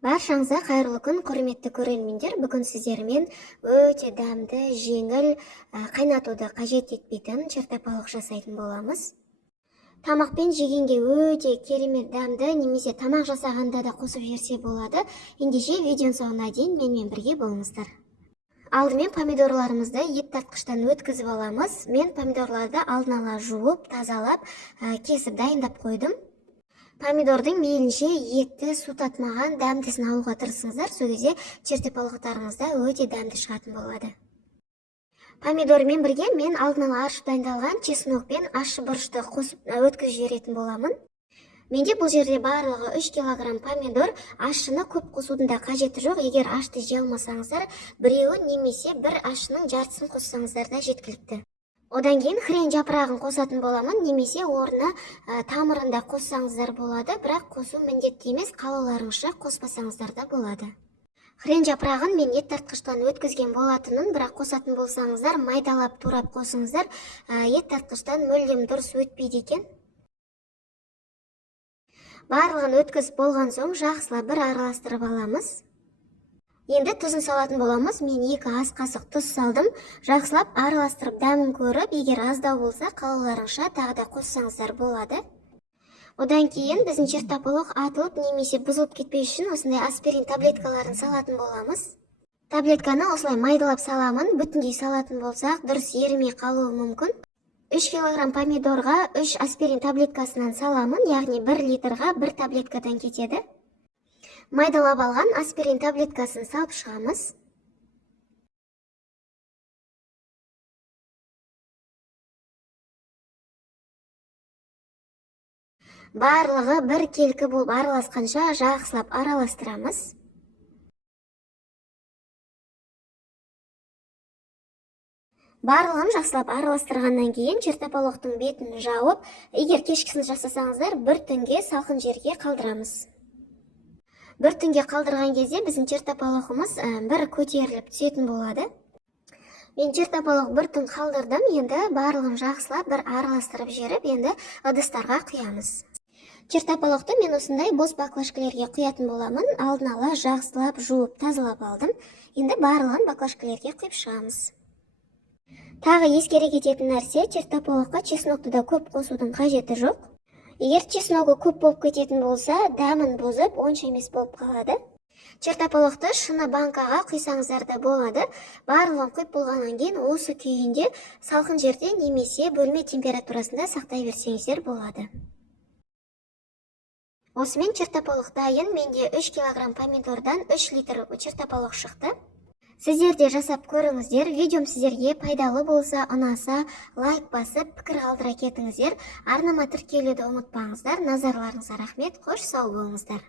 Баршаңызға қайырлы күн, құрметті көрермендер. Бүгін сіздермен өте дәмді, жеңіл, қайнатуды қажет етпейтін чертопалық жасайтын боламыз. Тамақпен жегенге өте керемет дәмді, немесе тамақ жасағанда да қосып жерсе болады. Ендеше видеоның соңына дейін менімен бірге болыңыздар. Алдымен помидорларымызды ет тартқыштан өткізіп аламыз. Мен помидорларды алдын ала жуып, тазалап, кесіп дайындап қойдым. Помидордың мейлінше етті су татмаған дәмдісін алуға тырысыңыздар, сол кезде чертопалықтарыңызда өте дәмді шығатын болады. Помидормен бірге мен алдын ала аршып дайындалған чеснок пен ащы бұрышты қосып өткізіп жіберетін боламын. Менде бұл жерде барлығы 3 кг помидор, ащыны көп қосудың да қажеті жоқ. Егер ашты жей алмасаңыздар, біреуі немесе бір ащының жартысын қоссаңыздар да жеткілікті. Одан кейін хрен жапырағын қосатын боламын, немесе орнына тамырында қоссаңыздар болады, бірақ қосу міндетті емес, қалауларыңызша қоспасаңыздар да болады. Хрен жапырағын мен ет тартқыштан өткізген болатынын, бірақ қосатын болсаңыздар, майдалап турап қосыңыздар, ет тартқыштан мүлдем дұрыс өтпейді екен. Барлығын өткізіп болған соң жақсылап бір араластырып аламыз. Енді тұзын салатын боламыз. Мен 2 ас қасық тұз салдым. Жақсылап араластырып дәмін көріп, егер аздау болса, қалауларыңызша тағы да қоссаңыздар болады. Одан кейін біздің чертопалық атылып немесе бұзылып кетпей үшін осындай аспирин таблеткаларын салатын боламыз. Таблетканы осылай майдалап саламын. Бүтіндей салатын болсақ, дұрыс ерімей қалуы мүмкін. 3 кг помидорға 3 аспирин таблеткасынан саламын, яғни 1 литрға 1 таблеткадан кетеді. Майдалап алған аспирин таблеткасын салып шығамыз. Барлығы бір келкі болып араласқанша жақсылап араластырамыз. Барлығын жақсылап араластырғаннан кейін чертопалықтың бетін жауып, егер кешкісін жасасаңыздар, бір түнге салқын жерге қалдырамыз. Бір түнге қалдырған кезде біздің чертопалығымыз бір көтеріліп түсетін болады. Мен чертопалық бір түн қалдырдым, енді барлығын жақсылап бір араластырып жеріп, енді ыдыстарға құямыз. Чертопалықты мен осындай бос баклажкілерге құятын боламын. Алдын ала жақсылап жуып, тазалап алдым. Енді барлығын баклажкілерге құйып шығамыз. Тағы ескере кететін нәрсе, чертопалыққа чеснокты да көп қосудың қажеті жоқ. Егер чесногі көп болып кететін болса, дәмін бұзып, онша емес болып қалады. Чертопалықты шыны банкаға құйсаңыздар да болады. Барлығын құйып болғаннан кейін осы күйінде салқын жерде немесе бөлме температурасында сақтай берсеңіздер болады. Осымен чертопалық дайын. Менде 3 кг помидордан 3 литр чертопалық шықты. Сіздер де жасап көріңіздер. Видеом сіздерге пайдалы болса, ұнаса, лайк басып, пікір қалдыра кетіңіздер. Арнама тіркелуді ұмытпаңыздар. Назарларыңызға рахмет. Қош сау болыңыздар.